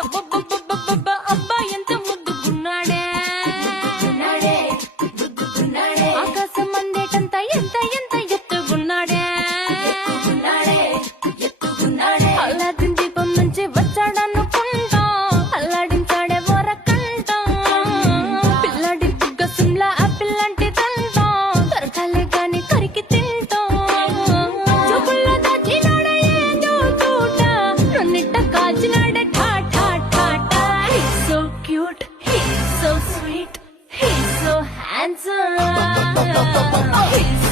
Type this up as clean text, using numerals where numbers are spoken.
అబ్బబ్బబ్బబ్బబ్బ, అబ్బా ఎంత ముద్దుకున్నాడే, ఆకాశం అందేటంత ఎంత ఎంత ఎత్తుకున్నాడే, అల్లాదిన్ దీపం నుంచి వచ్చాడనుకుంటా, అల్లాడించాడే ఓరకంట, పిల్లాడి బుగ్గ సిమ్లా ఆపిల్ లాంటిదంట, దొరకాలే గాని కరికి తింటా, చూపుల్లో దాచినాడే ఏదో చూట, నన్నిట్ట కాచినాడే ఠా ఠా ఠా ఠా. He's so cute, he's so sweet, he's so handsome, he's